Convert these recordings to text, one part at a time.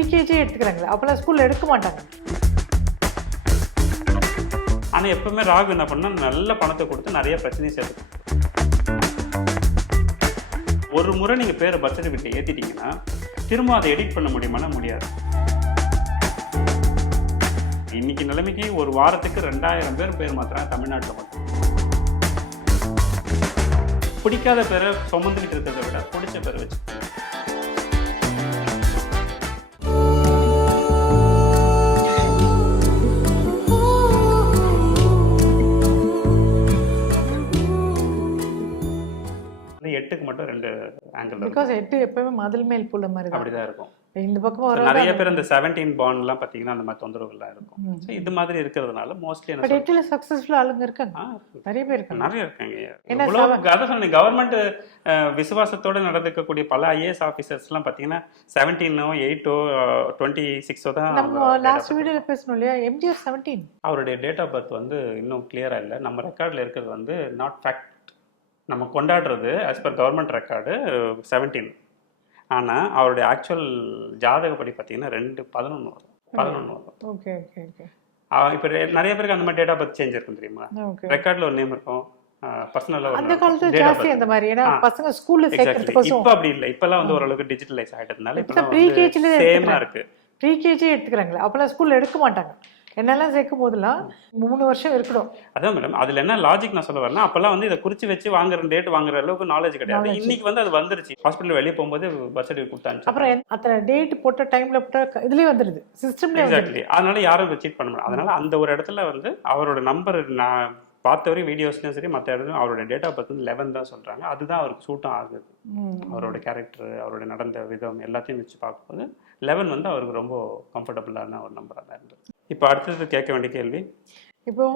Pre-KG எடுத்துக்கிறாங்களே அப்போல்லாம் ஸ்கூலில் எடுக்க மாட்டாங்க. ஆனால் எப்பவுமே ராகு என்ன பண்ணா நல்ல பணத்தை கொடுத்து நிறைய பிரச்சனையும் சேர்த்துக்கும். ஒரு முறை நீங்கள் பேரை பர்த் சர்டிஃபிகேட் ஏற்றிட்டீங்கன்னா திரும்ப அதை எடிட் பண்ண முடியுமானா முடியாது. இன்னைக்கு நிலைமைக்கு ஒரு வாரத்துக்கு ரெண்டாயிரம் பேர் பேர் மாத்திரம் தமிழ்நாட்டில் மட்டும். பிடிக்காத பேரை சுமந்துக்கிட்டு இருக்கிறத விட பிடிச்ச பேரை வச்சு எட்டுக்கு மட்டும் ரெண்டு ஆங்கிள் பிகாஸ் எட்டு எப்பவுமே மதில் மேல் புள்ள மாதிரி தான் அப்படிதான் இருக்கும். இந்த பக்கம் நிறைய பேர் இந்த செவன்டீன் பாண்ட்லாம் பார்த்தீங்கன்னா அந்த மாதிரி தொந்தரவுகள்லாம் இருக்கும். ஸோ இது மாதிரி இருக்கிறதுனால மோஸ்ட்லி பட் எட்டுல சக்ஸஸ்ஃபுல் ஆளுங்க இருக்காங்க. நிறைய பேர் இருக்காங்க. நிறைய இருக்காங்க. அதான் சொன்னேன் கவர்மெண்ட் விசுவாசத்தோட நடந்துக்கக்கூடிய பல ஐஏஎஸ் ஆஃபீஸர்ஸ்லாம் பார்த்தீங்கன்னா செவன்டீனோ எயிட்டோ டுவெண்ட்டி சிக்ஸோ தான் நம்ம லாஸ்ட் வீடியோல பேசணும் இல்லையா? எம்ஜிஆர் செவன்டீன் அவருடைய டேட் ஆஃப் பர்த் வந்து இன்னும் கிளியராக இல்லை. நம்ம ரெக்கார்டில் இருக்கிறது வந்து நாட் ஃபேக்ட் நம்ம கொண்டாடுறது as per government record seventeen ஆனால் அவருடைய ஆக்சுவல் ஜாதகப்படி பார்த்தீங்கன்னா ரெண்டு பதினொன்று வரும். பதினொன்று வரும். ஓகே ஓகே ஓகே இப்போ நிறைய பேருக்கு அந்த மாதிரி டேட் ஆஃப் பர்த் சேஞ்ச் இருக்கும் தெரியுமா? ரெக்கார்டில் ஒரு நேம் இருக்கும். பர்சனலாக அந்த காலத்துல ஜாஸ்தி அந்த மாதிரி. ஏன்னா. பசங்க ஸ்கூல்ல எக்ஸாக்ட்லி சேர்க்கறதுக்கோசம் இப்போ அப்படி இல்லை. இப்போல்லாம் வந்து ஓரளவுக்கு டிஜிட்டலைஸ் ஆகிட்டதுனால இப்போ இப்போ pre-KG ல சேமாக இருக்கு. ப்ரீகேஜி எடுத்துக்கிறாங்களே. அப்போல்லாம் ஸ்கூல்ல எடுக்க மாட்டாங்க. என்னெல்லாம் சேர்க்கும் போதெல்லாம் மூணு வருஷம் இருக்கணும். அதான் மேடம் அதுல என்ன லாஜிக் நான் சொல்ல வரேன்னா அப்பெல்லாம் வந்து இதை குறிச்சு வச்சு வாங்குற டேட் வாங்குற அளவுக்கு நாலேஜ் கிடையாது. இன்னைக்கு வந்து அது வந்துருச்சு. ஹாஸ்பிட்டல் வெளியே போகும்போது பர்த் சர்டிஃபிகேட் கொடுத்தாச்சு அப்புறம் அத்தனை டேட் போட்ட டைம்ல போட்ட இதுலயே வந்துடுது சிஸ்டம்லயே எக்ஸாக்ட்லி அதனால யாரும் சீட் பண்ண முடியாது. அதனால அந்த ஒரு இடத்துல வந்து அவரோட நம்பர் நான் பார்த்த வரையும் வீடியோஸ்லையும் சரி மற்ற இடத்துலையும் அவரோட டேட் ஆஃப் பர்த் வந்து லெவன் தான் சொல்றாங்க. அதுதான் அவருக்கு சூட்டும் ஆகுது. அவரோட கேரக்டர் அவரோட நடந்த விதம் எல்லாத்தையும் வச்சு பார்க்கும்போது லெவன் வந்து அவருக்கு ரொம்ப கம்ஃபர்டபுளான ஒரு நம்பராக தான் இருந்தது. இப்போ அடுத்தது கேட்க வேண்டிய கேள்வி? இப்போ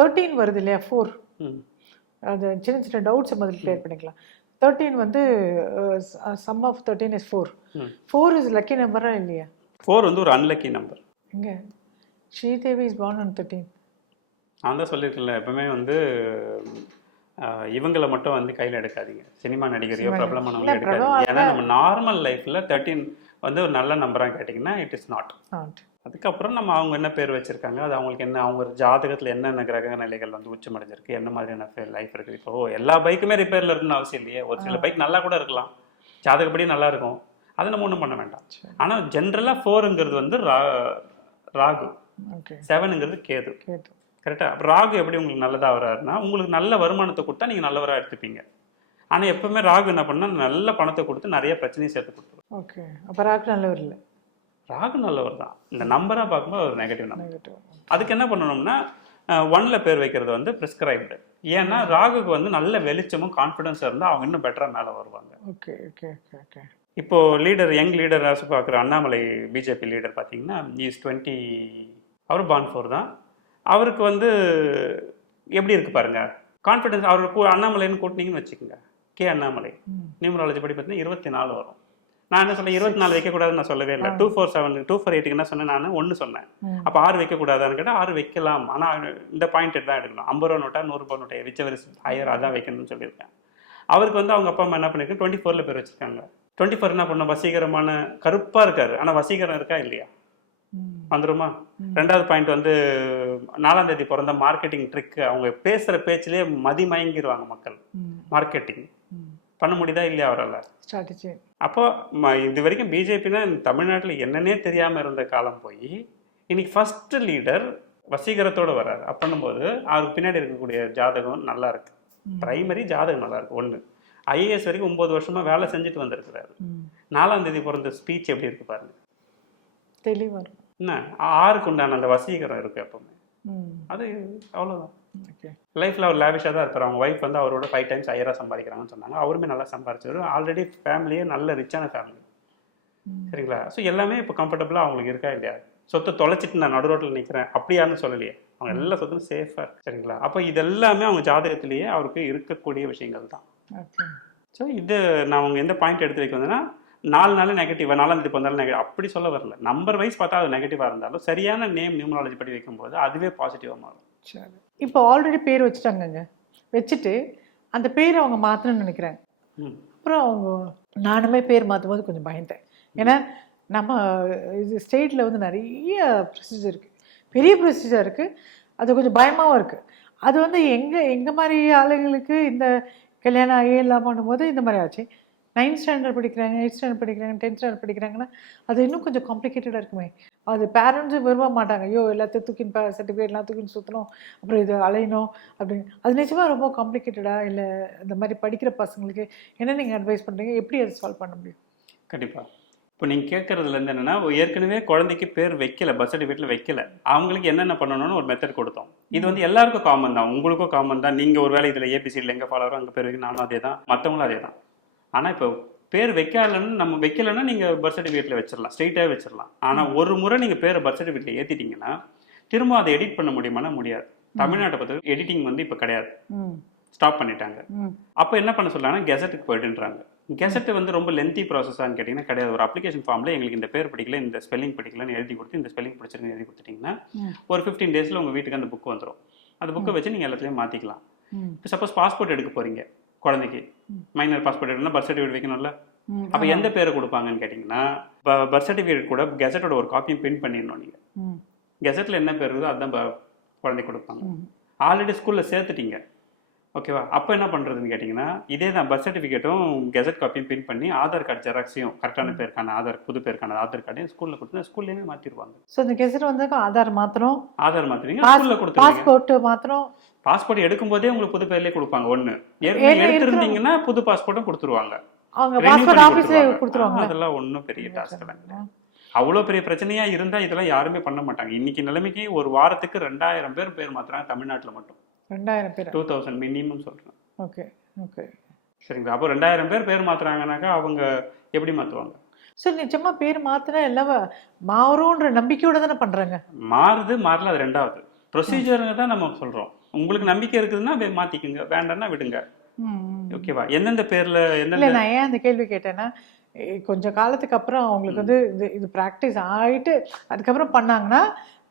தேர்ட்டீன் வருது இல்லையா? ஃபோர் ம். அது சின்ன சின்ன டவுட்ஸ் முதல்ல கிளியர் பண்ணிக்கலாம். தேர்ட்டீன் வந்து sum of thirteen is four. Four is lucky நம்பரா இல்லையா? ஃபோர் வந்து ஒரு அன்லக்கி நம்பர் எங்க? Sridevi is born on thirteen நான் தான் சொல்லியிருக்கேன்ல எப்பவுமே வந்து இவங்கள மட்டும் வந்து கையில் எடுக்காதீங்க. சினிமா நடிகரையோ இல்ல, எடுக்காதீங்க. ஏன்னா நம்ம நார்மல் லைஃப்பில் தேர்ட்டீன் வந்து ஒரு நல்ல நம்பராக கேட்டிங்கன்னா இட் இஸ் நாட் அதுக்கப்புறம் நம்ம அவங்க என்ன பேர் வச்சிருக்காங்க அது அவங்களுக்கு என்ன அவங்க ஜாதகத்தில் என்னென்ன கிரக நிலைகள் வந்து உச்சமடைஞ்சிருக்கு என்ன மாதிரியான லைஃப் இருக்குது இப்போ எல்லா பைக்குமே ரிப்பேரில் இருக்குன்னு அவசியம் இல்லையே. ஒரு சில பைக் நல்லா கூட இருக்கலாம். ஜாதகப்படி நல்லா இருக்கும். அதை நம்ம ஒன்றும் பண்ண வேண்டாம். ஆனால் ஜென்ரலாக ஃபோருங்கிறது வந்து ரா ராகு. செவனுங்கிறது கேது. கேட்டு கரெக்டாக ராகு எப்படி உங்களுக்கு நல்லதாக வராருன்னா உங்களுக்கு நல்ல வருமானத்தை கொடுத்தா நீங்கள் நல்லவராக எடுத்துப்பீங்க. ஆனால் எப்பவுமே ராகு என்ன பண்ணால் நல்ல பணத்தை கொடுத்து நிறைய பிரச்சனையும் சேர்த்து கொடுத்துரும். ஓகே. அப்போ ராக்கு நல்லவர் இல்லை? ராகு நல்லவர் தான். இந்த நம்பராக பார்க்கும்போது ஒரு நெகட்டிவ் நம்பர் அதுக்கு என்ன பண்ணணும்னா ஒன்ல பேர் வைக்கிறது வந்து ப்ரிஸ்கிரைப்டு ஏன்னா ராகுக்கு வந்து நல்ல வெளிச்சமும் கான்ஃபிடன்ஸாக இருந்தால் அவங்க இன்னும் பெட்டராக மேலே வருவாங்க. ஓகே ஓகே ஓகே ஓகே இப்போ லீடர் யங் லீடர் பார்க்குற அண்ணாமலை பிஜேபி லீடர் பார்த்தீங்கன்னா இஸ் டுவெண்ட்டி அவர் பான் ஃபோர் தான். அவருக்கு வந்து எப்படி இருக்கு பாருங்க? கான்ஃபிடன்ஸ் அவர் கூ அண்ணாமலைன்னு கூட்டினீங்கன்னு வச்சுக்கோங்க. கே அண்ணாமலை. நியூமராலஜி படி பார்த்தீங்கன்னா இருபத்தி நாலு வரும். நான் என்ன சொல்ல இருபத்தி நாலு வைக்கக்கூடாதுன்னு நான் சொல்லவே இல்லை. Two four seven two four எயிட்டுக்கு என்ன சொன்னேன் நான்? ஒன்று சொன்னேன். அப்போ ஆறு வைக்கக்கூடாதான்னு கேட்டால் ஆறு வைக்கலாம். ஆனால் இந்த பாயிண்ட் தான் எடுக்கணும். ஐம்பது ரூபா நோட்டா நூறுரூபா நோட்டா விச்சவர் ஹையர் அதான் வைக்கணும்னு சொல்லியிருக்கேன். அவருக்கு வந்து அவங்க அப்பா அம்மா என்ன பண்ணிருக்கு டுவெண்ட்டி ஃபோரில் பேர் வச்சிருக்காங்க. டுவெண்ட்டி ஃபோர் என்ன பண்ண வசீகரமான கருப்பாக இருக்காரு. ஆனால் வசீகரம் இருக்கா? இல்லையா? வந்துருமா? ரெண்டாவது பாயிண்ட் வந்து நாலாம் தேதி பிறந்த மார்க்கெட்டிங் ட்ரிக் அவங்க பேசுகிற பேச்சிலே மதிமயங்கிடுவாங்க மக்கள். மார்க்கெட்டிங் பண்ண முடியுதா இல்லையா அவரால்? ஸ்ட்ராட்டஜி அப்போ இது வரைக்கும் பிஜேபினா தமிழ்நாட்டில் என்னன்னே தெரியாமல் இருந்த காலம் போய் இன்னைக்கு ஃபர்ஸ்ட் லீடர் வசீகரத்தோட வர்றாரு. அப்படின்னும்போது அவருக்கு பின்னாடி இருக்கக்கூடிய ஜாதகம் நல்லா இருக்கு. பிரைமரி ஜாதகம் நல்லா இருக்கு. ஒன்று ஐஏஎஸ் வரைக்கும் ஒன்பது வருஷமா வேலை செஞ்சுட்டு வந்திருக்கிறாரு. நாலாம் தேதி பிறந்த ஸ்பீச் எப்படி இருக்கு பாருங்க. தெளிவாக இருக்கும் என்ன? ஆறுக்கு உண்டான அந்த வசீகரம் இருக்கு எப்பவுமே. அது அவ்வளோதான் ஓகே. லைஃப்பில் அவர் லேவிஷாக தான் இருப்பார். அவங்க ஒய்ஃப் வந்து அவரோட ஃபைவ் டைம்ஸ் ஹையராக சம்பாதிக்கிறாங்கன்னு சொன்னாங்க. அவருமே நல்லா சம்பாரிச்சாரு. ஆல்ரெடி ஃபேமிலியே நல்ல ரிச்சான ஃபேமிலி. சரிங்களா? ஸோ எல்லாமே இப்போ கம்ஃபர்டபுளாக அவங்களுக்கு இருக்கா இல்லையா? சொத்தை தொலைச்சிட்டு நான் நடு ரோட்டில் நிற்கிறேன் அப்படியான்னு சொல்லலையே. அவங்க எல்லா சொத்தும் சேஃபாக சரிங்களா? அப்போ இதெல்லாமே அவங்க ஜாதகத்திலேயே அவருக்கு இருக்கக்கூடிய விஷயங்கள் தான். ஸோ இது நான் அவங்க எந்த பாயிண்ட் எடுத்து வைக்க வந்தேன்னா நாலு நாள் நெகட்டிவ் நாலாம் தேதி வந்தாலும் நெகட்டிவ் அப்படி சொல்ல வரல. நம்பர் வைஸ் பார்த்தா அது நெகட்டிவாக இருந்தாலும் சரியான நேம் நியூமராலஜி படி வைக்கும்போது அதுவே பாசிட்டிவாக மாறும். சரி. இப்போ ஆல்ரெடி பேர் வச்சுட்டாங்கங்க. வச்சுட்டு அந்த பேரை அவங்க மாற்றணும்னு நினைக்கிறாங்க ம். அப்புறம் அவங்க நானுமே பேர் மாற்றும் போது கொஞ்சம் பயந்தேன். ஏன்னா நம்ம இது ஸ்டேட்டில் வந்து நிறைய ப்ரொசீஜர் இருக்குது பெரிய ப்ரொசீஜர் இருக்குது அது கொஞ்சம் பயமாகவும் இருக்குது அது வந்து எங்கள் எங்கள் மாதிரி ஆளுங்களுக்கு இந்த கல்யாணம் ஆகி எல்லாம் பண்ணும்போது இந்த மாதிரி ஆச்சு. நைன்த் ஸ்டாண்டர்ட் படிக்கிறாங்க எயிட் ஸ்டாண்டர்ட் படிக்கிறாங்க டென்த் ஸ்டாண்டர்ட் படிக்கிறாங்கன்னா அது இன்னும் கொஞ்சம் காம்ப்ளிகேட்டடாக இருக்குமே. அது பேரண்ட்ஸும் விரும்ப மாட்டாங்க. ஐயோ எல்லாத்தையும் தூக்கின்னு சர்டிஃபிகேட்லாம் தூக்கின்னு சுற்றணும் அப்புறம் இது அலையணும் அப்படின்னு. அது நிஜமாக ரொம்ப காம்ப்ளிகேட்டடாக இல்லை இந்த மாதிரி படிக்கிற பசங்களுக்கு என்ன நீங்கள் அட்வைஸ் பண்ணுறீங்க எப்படி அதை சால்வ் பண்ண முடியும்? கண்டிப்பாக இப்போ நீங்கள் கேட்குறதுலேருந்து இருந்து ஏற்கனவே குழந்தைக்கு பேர் வைக்கல பர்த் சர்டிஃபிகேட்டில் வைக்கல. அவங்களுக்கு என்னென்ன பண்ணணும்னு ஒரு மெத்தட் கொடுத்தோம். இது வந்து எல்லாருக்கும் காமன் தான். உங்களுக்கும் காமன் தான். நீங்கள் ஒரு வேலை இதில் ஏபிசியில் எங்கே ஃபாலோவரோ அங்கே பேர் வைக்க நானும் அதே தான் மற்றவங்களும் அதே தான் ஆனா இப்போ பேர் வைக்கலன்னு நம்ம வைக்கலன்னா நீங்க பர்த் சர்டிஃபிகேட்ல வச்சிடலாம் ஸ்ட்ரெயிட்டாகவே வச்சிடலாம் ஆனா ஒரு முறை நீங்க பேரை பர்த் சர்டிஃபிகேட்ல ஏத்திட்டீங்கன்னா திரும்ப அதை எடிட் பண்ண முடியுமானா முடியாது. தமிழ்நாட்டை பொறுத்த எடிட்டிங் வந்து இப்போ கிடையாது. ஸ்டாப் பண்ணிட்டாங்க. அப்போ என்ன பண்ண சொல்றாங்கன்னா கெசட்டுக்கு போயிட்டுன்றாங்க கெசட் வந்து ரொம்ப லென்த்தி ப்ராசஸான்னு கேட்டிங்கன்னா கிடையாது. ஒரு அப்ளிகேஷன் ஃபார்மில் எங்களுக்கு இந்த பேர் படிக்கல இந்த ஸ்பெல்லிங் படிக்கலன்னு எழுதி கொடுத்து இந்த ஸ்பெல்லிங் பிடிச்சிருக்குன்னு எழுதி கொடுத்துட்டிங்கன்னா. ஒரு ஃபிஃப்டீன் டேஸில் உங்கள் வீட்டுக்கு அந்த புக் வந்துடும் அந்த புக்கை வச்சு நீங்கள் எல்லாத்துலேயும் மாற்றிக்கலாம் இப்போ சப்போஸ் பாஸ்போர்ட் எடுக்க போகிறீங்க குழந்தைக்கு. மைனர் பாஸ்போர்ட் எடுக்கணும்னா பர்த் சர்டிஃபிகேட் வைக்கணும்ல. அப்போ எந்த பேரை கொடுப்பாங்கன்னு கேட்டிங்கன்னா பர்த் சர்டிஃபிகேட் கூட கெசட்டோட ஒரு காப்பியும் பிரிண்ட் பண்ணிடணும் நீங்கள் ம். கெசட்டில் என்ன பேர் இருக்குதோ அதுதான் குழந்தைக்கு கொடுப்பாங்க. ஆல்ரெடி ஸ்கூலில் சேர்த்துட்டீங்க. ஓகேவா? அப்போ என்ன பண்ணுறதுன்னு கேட்டிங்கன்னா இதே தான் பர்த் சர்டிஃபிகேட்டும் கெசட் காப்பியும் பிரிண்ட் பண்ணி ஆதார் கார்டு ஜெராக்ஸையும் கரெக்டான பேருக்கான ஆதார் புது பேருக்கான ஆதார் கார்டையும் ஸ்கூலில் கொடுத்து ஸ்கூல்லேயுமே மாற்றிடுவாங்க ஸோ இந்த கெசட் வந்து ஆதார் மாத்திரம் ஆதார் மாற்றுவீங்க ஸ்கூலில் கொடுத்துருவீங்க. பாஸ்போர்ட் மாத்திரம் பாஸ்போர்ட் எடுக்கும்போதே உங்களுக்கு புது பேர்லேயே கொடுப்பாங்க ஒன்று ஏற்கனவே எடுத்திருந்தீங்கன்னா புது பாஸ்போர்ட்டும் கொடுத்துருவாங்க. அவங்க பாஸ்போர்ட் பண்ணி ஆஃபீஸ்லேயே கொடுத்துருவாங்க. அதெல்லாம் ஒன்றும் பெரிய டாஸ்க் இல்லை அவ்வளோ பெரிய பிரச்சனையா இருந்தால் இதெல்லாம் யாருமே பண்ண மாட்டாங்க. இன்னைக்கு நிலைமைக்கு ஒரு வாரத்துக்கு ரெண்டாயிரம் பேர் பேர் மாத்துறாங்க தமிழ்நாட்டில் மட்டும். ரெண்டாயிரம் பேர்? டூ தௌசண்ட் மினிமம் சொல்கிறேன் ஓகே ஓகே. சரிங்களா? அப்போ ரெண்டாயிரம் பேர் பேர் மாத்துறாங்கனாக்கா அவங்க எப்படி மாத்துவாங்க? சரி நிஜமா பேர் மாத்தினா எல்லாம் மாறும்ன்ற நம்பிக்கையோட தானே பண்றாங்க? மாறுது மாறல அது ரெண்டாவது. ப்ரொசீஜருங்க தான் நம்ம சொல்றோம். உங்களுக்கு நம்பிக்கை இருக்குதுன்னா மாத்திக்குங்க. வேண்டாம்னா விடுங்க. ஓகேவா? எந்தெந்த பேர்ல இல்ல எந்தெந்த நான் ஏன் அந்த கேள்வி கேட்டேன்னா எ- கொஞ்ச காலத்துக்கு அப்புறம் அவங்களுக்கு வந்து இது இது ப்ராக்டிஸ் ஆயிட்டு அதுக்கப்புறம் பண்ணாங்கன்னா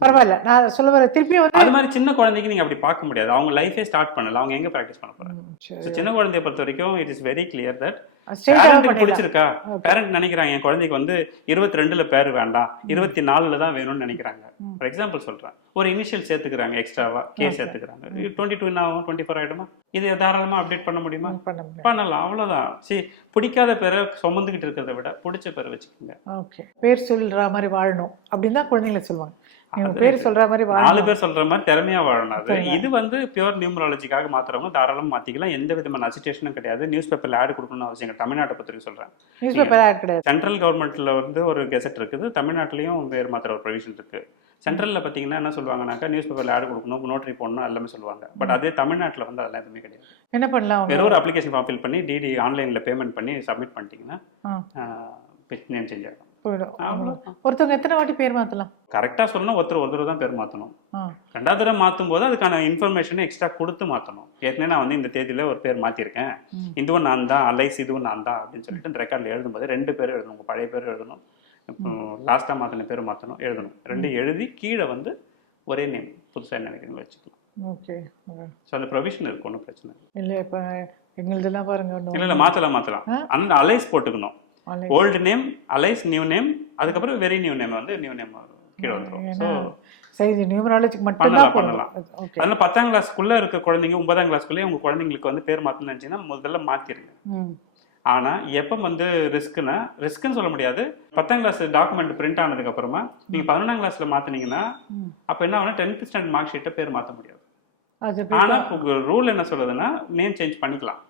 பரவாயில்ல. நான் சொல்ல வர திருப்பியும் வந்து அது மாதிரி சின்ன குழந்தைக்கு நீங்க அப்படி பார்க்க முடியாது. அவங்க லைஃபே ஸ்டார்ட் பண்ணல. அவங்க எங்க ப்ராக்டிஸ் பண்ண போறாங்க? சின்ன குழந்தைய பொறுத்த வரைக்கும் it is very clear that பண்ணிடலாம். பிடிச்சிருக்கா. பேரண்ட் நினைக்கிறாங்க என் குழந்தைக்கு வந்து இருபத்தி ரெண்டுல பேர் வேண்டாம். இருபத்தி நாலுல தான் வேணும்னு நினைக்கிறாங்க. ஃபார் எக்ஸாம்பிள் சொல்றேன். ஒரு இனிஷியல் சேர்த்துக்கிறாங்க எக்ஸ்ட்ராவா கே. சேர்த்துக்கிறாங்க. டுவெண்ட்டி டூ ஆகும்? டுவெண்ட்டி ஃபோர் ஆயிடுமா? இது தாராளமா அப்டேட் பண்ண முடியுமா? பண்ண முடியும் பண்ணலாம் அவ்வளவுதான். சரி பிடிக்காத பேரை சுமந்துக்கிட்டு இருக்கிறத விட பிடிச்ச பேரை வச்சுக்கோங்க. பேர் சொல்ற மாதிரி வாழணும். அப்படின்னு தான் குழந்தைங்களை சொல்லுவாங்க. பேர் சொல்ற மாதிரி நாலு பேர் சொல்ற மாதிரி திறமையா வாழணும். அது. இது வந்து பியூர் நியூமராலஜிக்காக மாத்திரவங்க தாராளமா மாத்திக்கலாம். எந்த விதமான அசிட்டேஷனும் கிடையாது. நியூஸ் பேப்பர்ல ஆட் கொடுக்கணும்னு அவசியம். தமிழ்நாட்டை பத்தி சொல்றேன். நியூஸ் பேப்பர் ஆட் கிடையாது. சென்ட்ரல் கவர்மெண்ட்ல வந்து ஒரு கெசட் இருக்குது. தமிழ்நாட்டிலையும் வேறு மாத்திர ஒரு ப்ரொவிஷன் இருக்கு. சென்ட்ரல்ல பாத்தீங்கன்னா என்ன சொல்லுவாங்கன்னாக்கா நியூஸ் பேப்பர்ல ஆட் கொடுக்கணும் நோட்டரி போடணும் எல்லாமே சொல்லுவாங்க. பட் அதே தமிழ்நாட்டுல வந்து அதெல்லாம் எதுவுமே கிடையாது. என்ன பண்ணலாம் வெறும் ஒரு அப்ளிகேஷன் ஃபார்ம் ஃபில் பண்ணி டிடி ஆன்லைன்ல பேமெண்ட் பண்ணி சப்மிட் பண்ணிட்டீங்கன்னா. நேம் சேஞ்ச் ஆகும் போயிடும். ஒருத்தவங்க எத்தனை வாட்டி பேர் மாத்தலாம்? கரெக்டா சொல்லணும் ஒருத்தர் ஒரு தடவை தான் பேர் மாத்தணும். ரெண்டாவது தடவை மாற்றும் போது அதுக்கான இன்ஃபர்மேஷனை எக்ஸ்ட்ரா கொடுத்து மாற்றணும் ஏற்கனவே நான் வந்து இந்த தேதியில ஒரு பேர் மாற்றிருக்கேன். இதுவும் நான் தான் அலைஸ் இதுவும் நான் தான் அப்படின்னு சொல்லிட்டு ரெக்கார்டில் எழுதும்போது ரெண்டு பேர் எழுதணும். உங்கள் பழைய பேர் எழுதணும். இப்போ லாஸ்ட்டாக மாற்றின பேர் மாற்றணும் எழுதணும். ரெண்டு எழுதி கீழே வந்து ஒரே நேம் புதுசாக என்ன நினைக்கிறீங்களோ வச்சுக்கலாம். ஓகே. ஸோ அந்த ப்ரொவிஷன் இருக்கு ஒன்றும் பிரச்சனை இல்லை. இப்ப எங்களுதெல்லாம் பாருங்க இல்லை இல்லை மாற்றலாம் மாற்றலாம் ஆ? அந்த அலைஸ் போட்டுக்கணும். Old name alias new name அதுக்கப்புறம் வெரி நியூ நேம் வந்து நியூ நேம் கீழே வந்துடும் ஸோ சரி நியூமராலஜிக்கு மட்டும் பண்ணலாம், தான் பண்ணலாம். ஓகே அதனால பத்தாம் கிளாஸ்க்குள்ள இருக்க குழந்தைங்க ஒன்பதாம் கிளாஸ்க்குள்ளே உங்க குழந்தைங்களுக்கு வந்து பேர் மாற்றணும்னு நினைச்சீங்கன்னா முதல்ல மாத்திருங்க. ம் ஆனா எப்போ வந்து ரிஸ்க்னா ரிஸ்க்னு சொல்ல முடியாது. பத்தாம் கிளாஸ் டாக்குமெண்ட் பிரிண்ட் ஆனதுக்கு அப்புறமா நீங்க பதினொன்றாம் கிளாஸ்ல மாத்துனீங்கன்னா ம். அப்ப என்ன ஆகும்னா டென்த் ஸ்டாண்டர்ட் மார்க் ஷீட்டை பேர் மாத்த முடியாது. அது ஆனா ரூல் என்ன சொல்லுதுன்னா நேம் சேஞ்ச் பண்ணிக்கலாம்.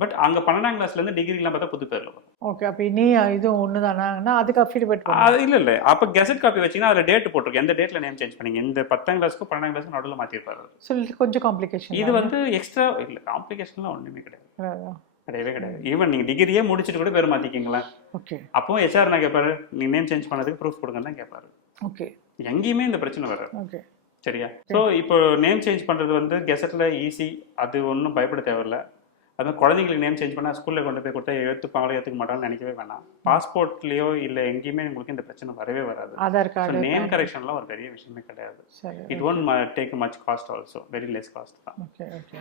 பட் அங்க பன்னெண்டாம் கிளாஸ்ல இருந்து டிகிரிலாம் பார்த்தா புது பேர்ல வரும் ஓகே அப்ப இனி இதுவும் ஒண்ணுதானா? அதுக்கு அஃபிடவிட் அது இல்ல இல்ல. அப்ப கெசட் காப்பி வச்சீங்கன்னா அதுல டேட் போட்டிருக்கு. எந்த டேட்ல நேம் சேஞ்ச் பண்ணீங்க? இந்த பத்தாம் கிளாஸ்க்கு பன்னெண்டாம் கிளாஸ்க்கு நடுவில் மாத்திருப்பாரு. சொல்லிட்டு கொஞ்சம் காம்ப்ளிகேஷன் இது வந்து எக்ஸ்ட்ரா இல்ல காம்ப்ளிகேஷன்லாம் ஒண்ணுமே கிடையாது. கிடையவே கிடையாது. ஈவன் நீங்க டிகிரியே முடிச்சுட்டு கூட பேர் மாத்திக்கிங்களேன். ஓகே. அப்போ ஹெச்ஆர் நான் கேட்பாரு நீ நேம் சேஞ்ச் பண்ணதுக்கு ப்ரூஃப் கொடுங்கன்னு தான் கேட்பாரு ஓகே. எங்கேயுமே இந்த பிரச்சனை வராது. ஓகே. சரியா? ஸோ இப்போ நேம் சேஞ்ச் பண்றது வந்து கெசட்ல ஈஸி அது ஒன்றும் பயப்பட தேவையில்ல. அது மாதிரி குழந்தைங்களுக்கு நேம் சேஞ்ச் பண்ணால் ஸ்கூலில் கொண்டு போய் கொடுத்தா ஏற்றுப்பாங்களோ ஏற்றுக்க மாட்டாங்கன்னு நினைக்கவே வேணாம். பாஸ்போர்ட்லேயோ இல்லை எங்கேயுமே உங்களுக்கு இந்த பிரச்சனை வரவே வராது. ஆதார் கார்டு நேம் கரெக்ஷன்லாம் ஒரு பெரிய விஷயமே கிடையாது. It won't take much cost also very less cost தான்.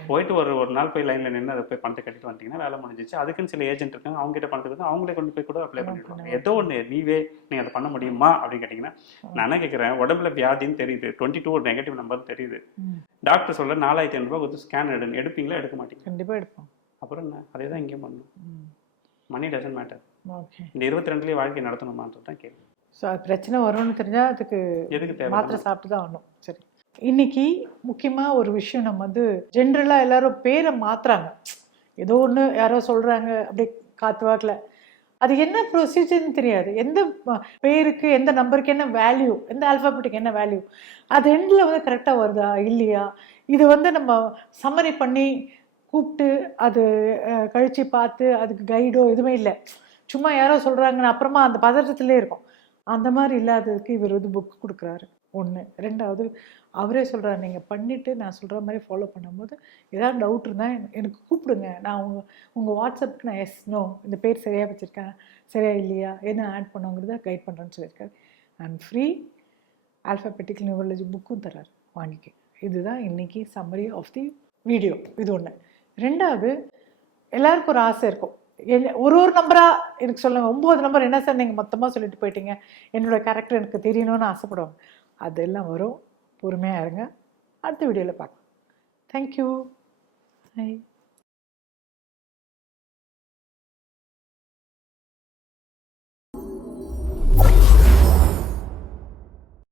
போயிட்டு ஒரு ஒரு நாள் போய் லைனில் நின்று அதை போய் பணத்தை கட்டிட்டு வந்துட்டீங்கன்னா வேலை முடிஞ்சிச்சு. அதுக்குன்னு சில ஏஜென்ட் இருக்காங்க அவங்க கிட்ட பணத்துக்கு வந்து அவங்களே கொண்டு போய் கூட அப்ளை பண்ணிடுவாங்க. ஏதோ ஒன்று நீவே நீங்கள் அதை பண்ண முடியுமா அப்படின்னு கேட்டிங்கன்னா நான் என்ன கேட்குறேன் உடம்புல வியாதின்னு தெரியுது. டுவெண்ட்டி டூ ஒரு நெகட்டிவ் நம்பர் தெரியுது. டாக்டர் சொல்ல நாலாயிரத்தி ஐநூறுபா கொடுத்து ஸ்கேன் எடுங்க எடுப்பீங்களா எடுக்க மாட்டீங்க கண்டிப்பாக எடுப்போம். அப்புறம் என்ன? அதே தான் இங்கேயும் பண்ணணும் மணி டசன்ட் மேட்டர் ஓகே இந்த இருபத்தி ரெண்டுலேயே வாழ்க்கை நடத்தணுமான்றது தான் கேள்வி ஸோ அது பிரச்சனை வரும்னு தெரிஞ்சால் அதுக்கு எதுக்கு தேவை மாத்திரை சாப்பிட்டு தான் ஆகணும். சரி. இன்னைக்கு முக்கியமாக ஒரு விஷயம் நம்ம வந்து ஜென்ரலாக எல்லாரும் பேரை மாத்துறாங்க. ஏதோ ஒன்று யாரோ சொல்கிறாங்க அப்படியே காத்து வாக்கில். அது என்ன ப்ரொசீஜர்னு தெரியாது. எந்த பேருக்கு எந்த நம்பருக்கு என்ன வேல்யூ எந்த ஆல்ஃபாபெட்டுக்கு என்ன வேல்யூ அது எண்டில் வந்து கரெக்டாக வருதா? இல்லையா? இது வந்து நம்ம சம்மரி பண்ணி கூப்பிட்டு அது கழித்து கழிச்சு பார்த்து அதுக்கு கைடோ எதுவுமே இல்லை. சும்மா யாரோ சொல்கிறாங்கன்னு அப்புறமா அந்த பதற்றத்திலே இருக்கும். அந்த மாதிரி இல்லாததுக்கு இவர் வந்து புக் கொடுக்குறாரு. ஒன்று ரெண்டாவது அவரே சொல்கிறார் நீங்கள் பண்ணிவிட்டு நான் சொல்கிற மாதிரி ஃபாலோ பண்ணும்போது ஏதாவது டவுட் இருந்தால் எனக்கு கூப்பிடுங்க. நான் உங்கள் உங்கள் வாட்ஸ்அப்புக்கு நான் எஸ் நோ இந்த பேர் சரியாக வச்சுருக்கேன். சரியா இல்லையா? என்ன ஆட் பண்ணுங்கிறத கைட் பண்ணுறேன்னு சொல்லியிருக்காரு. அண்ட் ஃப்ரீ ஆல்ஃபபெட்டிக் நியூரலஜி புக்கும் தர்றாரு. வாங்கிக்க. இதுதான் இன்றைக்கி சம்மரி ஆஃப் தி வீடியோ இது ஒன்று ரெண்டாவது எல்லாருக்கும் ஒரு ஆசை இருக்கும். என்ன ஒரு ஒரு நம்பராக எனக்கு சொல்லுங்கள் ஒம்பது நம்பர் என்ன சார் நீங்கள் மொத்தமாக சொல்லிட்டு போயிட்டீங்க? என்னோட கேரக்டர் எனக்கு தெரியணும்னு ஆசைப்படுவாங்க. அதெல்லாம் வரும். பொறுமையாக இருங்க. அடுத்த வீடியோவில் பார்க்கலாம். Thank you high